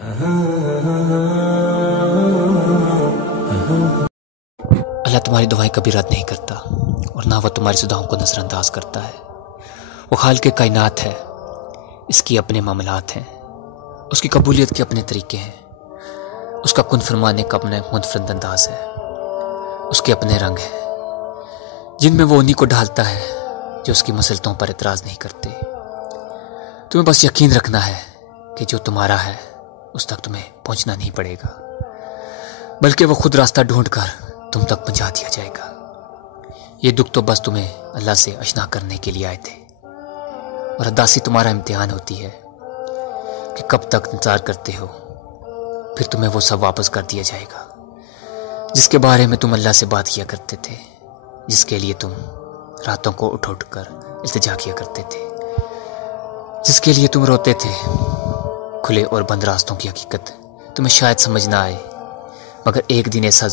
अल्लाह तुम्हारी दुआएं कभी रद्द नहीं करता और ना वह तुम्हारी सुधाओं को नज़रअंदाज करता है। वो खालिक़े कायनात है, इसकी अपने मामलात हैं, उसकी कबूलियत के अपने तरीके हैं, उसका कुन फरमाने का अपना मुनफरद अंदाज है, उसके अपने रंग हैं जिनमें वो उन्हीं को ढालता है जो उसकी मसलतों पर एतराज़ नहीं करते। तुम्हें बस यकीन रखना है कि जो तुम्हारा है उस तक तुम्हें पहुंचना नहीं पड़ेगा, बल्कि वो खुद रास्ता ढूंढकर तुम तक पहुंचा दिया जाएगा। ये दुख तो बस तुम्हें अल्लाह से आशना करने के लिए आए थे, और अदासी तुम्हारा इम्तिहान होती है कि कब तक इंतजार करते हो, फिर तुम्हें वो सब वापस कर दिया जाएगा जिसके बारे में तुम अल्लाह से बात किया करते थे, जिसके लिए तुम रातों को उठ उठ कर इल्तिजा किया करते थे, जिसके लिए तुम रोते थे। खुले और बंद रास्तों की हकीकत तुम्हें शायद समझ ना आए, मगर एक दिन ऐसा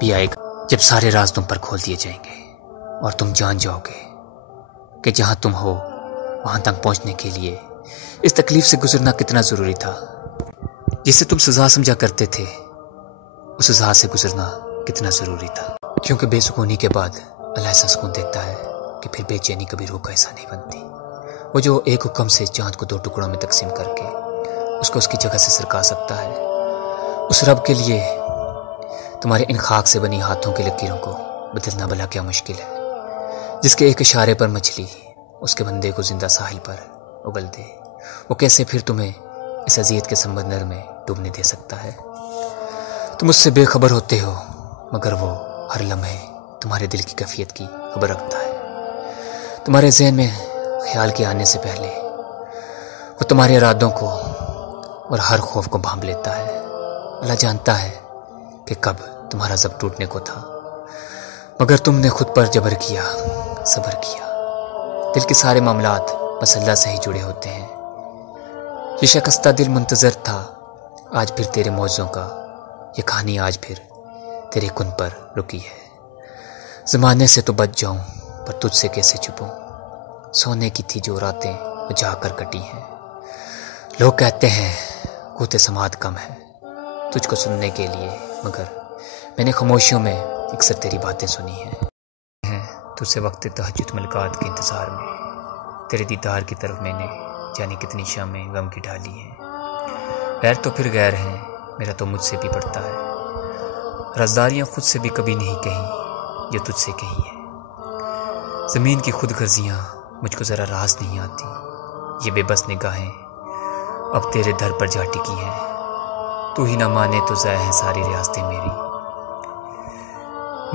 भी आएगा जब सारे राज तुम पर खोल दिए जाएंगे और तुम जान जाओगे कि जहां तुम हो वहां तक पहुंचने के लिए इस तकलीफ से गुजरना कितना ज़रूरी था। जिसे तुम सजा समझा करते थे, उस सजा से गुजरना कितना ज़रूरी था, क्योंकि बेसुकूनी के बाद अल्लाह ऐसा सुकून देता है कि फिर बेचैनी कभी रूह का हिस्सा नहीं बनती। वो जो एक हुक्म से चांद को 2 टुकड़ों में तकसीम करके उसको उसकी जगह से सरका सकता है, उस रब के लिए तुम्हारे इन खाक से बनी हाथों की लकीरों को बदलना भला क्या मुश्किल है। जिसके एक इशारे पर मछली उसके बंदे को जिंदा साहिल पर उगल दे, वो कैसे फिर तुम्हें इस अज़ियत के समंदर में डूबने दे सकता है। तुम उससे बेखबर होते हो, मगर वो हर लम्हे तुम्हारे दिल की कैफियत की खबर रखता है। तुम्हारे ज़हन में ख्याल के आने से पहले वो तुम्हारे इरादों को और हर खौफ को भांप लेता है। अल्लाह जानता है कि कब तुम्हारा जब टूटने को था, मगर तुमने खुद पर जबर किया, सब्र किया। दिल के सारे मामलात बस अल्लाह से ही जुड़े होते हैं। ये शिकस्ता दिल मुंतज़र था आज फिर तेरे मौजों का, ये कहानी आज फिर तेरे कुन पर रुकी है। ज़माने से तो बच जाऊं पर तुझसे कैसे छुपूं, सोने की थी जो रातें वो जाकर कटी हैं। लोग कहते हैं क़ुव्वत समात कम है तुझको सुनने के लिए, मगर मैंने खामोशियों में अक्सर तेरी बातें सुनी हैं। तुझसे वक्त तहज्जुद मुलाकात के इंतज़ार में तेरे दीदार की तरफ मैंने जाने कितनी शामें गम की ढाली हैं। गैर तो फिर गैर हैं, मेरा तो मुझसे भी पड़ता है। रज़दारियाँ खुद से भी कभी नहीं कहीं जो तुझसे कही है। ज़मीन की खुद गर्जियाँ मुझको ज़रा रास नहीं आती, ये बेबस निगाहें अब तेरे दर पर जा टिकी हैं। तू ही ना माने तो ज़ाया है सारी रियासतें मेरी,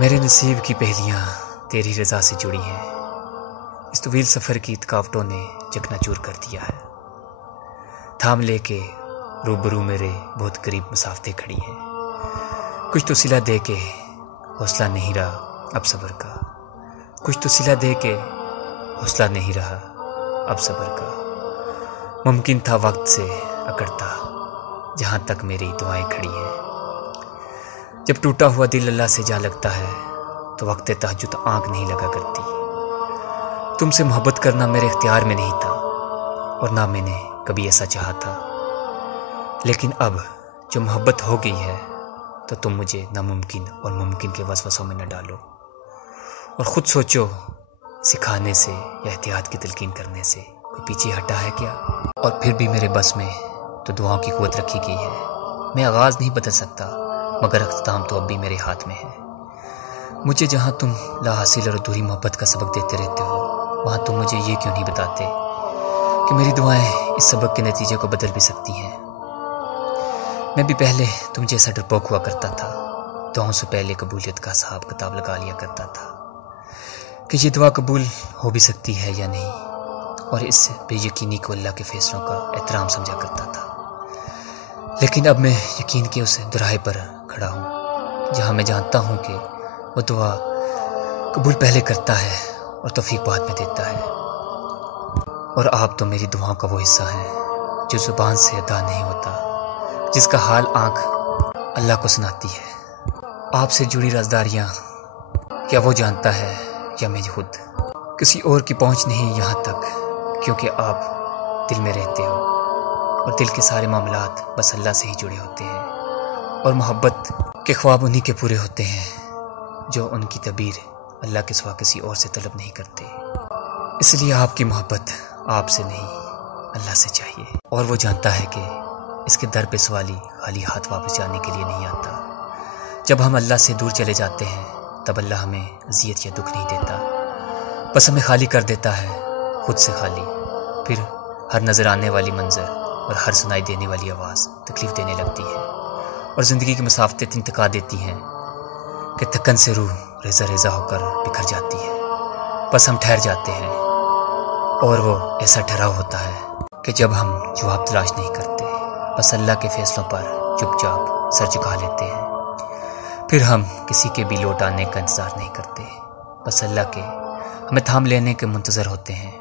मेरे नसीब की पहलियाँ तेरी रज़ा से जुड़ी हैं। इस तवील सफ़र की थकावटों ने चकनाचूर कर दिया है। थाम लेके रूबरू मेरे बहुत करीब मुसाफते खड़ी हैं। कुछ तो सिला दे के हौसला नहीं रहा अब सब्र का, कुछ तो सिला दे के हौसला नहीं रहा अब सब्र का। मुमकिन था वक्त से अकड़ता जहाँ तक मेरी दुआएं खड़ी हैं। जब टूटा हुआ दिल अल्लाह से जा लगता है तो वक्त तहज्जुद आँख नहीं लगा करती। तुमसे मोहब्बत करना मेरे इख्तियार में नहीं था और ना मैंने कभी ऐसा चाहा था, लेकिन अब जो मोहब्बत हो गई है तो तुम मुझे नामुमकिन और मुमकिन के वसवसों में न डालो। और ख़ुद सोचो, सिखाने से या एहतियात की तलकीन करने से कोई पीछे हटा है क्या? और फिर भी मेरे बस में तो दुआओं की क़ुव्वत रखी गई है। मैं आगाज़ नहीं बदल सकता, मगर अख्ताम तो अब भी मेरे हाथ में है। मुझे जहाँ तुम लाहासिल और अधूरी मोहब्बत का सबक देते रहते हो, वहाँ तुम मुझे ये क्यों नहीं बताते कि मेरी दुआएं इस सबक के नतीजे को बदल भी सकती हैं। मैं भी पहले तुम जैसा डरपोक हुआ करता था, दुआओं से पहले कबूलियत का हिसाब किताब लगा लिया करता था कि ये दुआ कबूल हो भी सकती है या नहीं, और इस बेयकीनी को अल्लाह के फैसलों का एहतराम समझा करता था। लेकिन अब मैं यकीन के उस दुराहे पर खड़ा हूँ जहाँ मैं जानता हूँ कि वो दुआ कबूल पहले करता है और तौफीक बाद में देता है। और आप तो मेरी दुआओं का वो हिस्सा है जो ज़ुबान से अदा नहीं होता, जिसका हाल आँख अल्लाह को सुनाती है। आपसे जुड़ी राज़दारियाँ क्या वो जानता है या मैं खुद? किसी और की पहुँच नहीं यहाँ तक, क्योंकि आप दिल में रहते हो। और दिल के सारे मामलात बस अल्लाह से ही जुड़े होते हैं, और मोहब्बत के ख्वाब उन्हीं के पूरे होते हैं जो उनकी तबीर अल्लाह के सिवा किसी और से तलब नहीं करते। इसलिए आपकी मोहब्बत आपसे नहीं अल्लाह से चाहिए, और वो जानता है कि इसके दर पे सवाली खाली हाथ वापस जाने के लिए नहीं आता। जब हम अल्लाह से दूर चले जाते हैं तब अल्लाह हमें अज़ियत या दुख नहीं देता, बस हमें खाली कर देता है, खुद से खाली। फिर हर नज़र आने वाली मंजर और हर सुनाई देने वाली आवाज़ तकलीफ़ देने लगती है, और ज़िंदगी की मसाफ़तें इतनी थका देती हैं कि थकन से रूह रेज़ा रेज़ा होकर बिखर जाती है। बस हम ठहर जाते हैं, और वो ऐसा ठहराव होता है कि जब हम जवाब तलाश नहीं करते, बस अल्लाह के फ़ैसलों पर चुपचाप सर झुका लेते हैं। फिर हम किसी के भी लौट आने का इंतज़ार नहीं करते, बस अल्लाह के हमें थाम लेने के मुंतज़र होते हैं।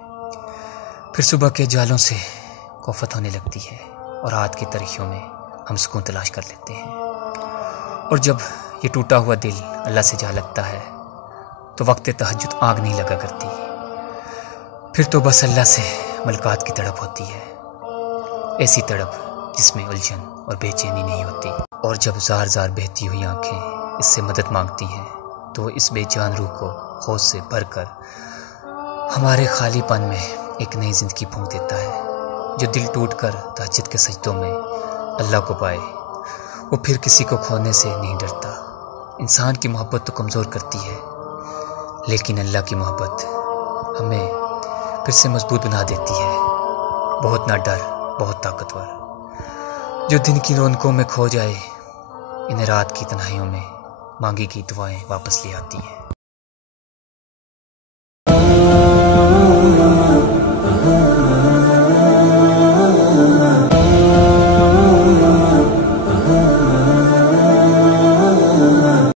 फिर सुबह के जालों से कोफत होने लगती है, और रात की तरीखियों में हम सुकून तलाश कर लेते हैं। और जब ये टूटा हुआ दिल अल्लाह से जा लगता है तो वक्त तहज्जुद आग नहीं लगा करती, फिर तो बस अल्लाह से मुलाकात की तड़प होती है, ऐसी तड़प जिसमें उलझन और बेचैनी नहीं होती। और जब जार जार बहती हुई आंखें इससे मदद मांगती हैं तो इस बेजान रूह को होश से भरकर हमारे खालीपन में एक नई ज़िंदगी फूंक देता है। जो दिल टूटकर तहज्जुद के सजदों में अल्लाह को पाए, वो फिर किसी को खोने से नहीं डरता। इंसान की मोहब्बत तो कमज़ोर करती है, लेकिन अल्लाह की मोहब्बत हमें फिर से मजबूत बना देती है। बहुत ना डर, बहुत ताकतवर। जो दिन की रौनकों में खो जाए, इन्हें रात की तन्हाइयों में मांगी की दुआएं वापस ले आती हैं।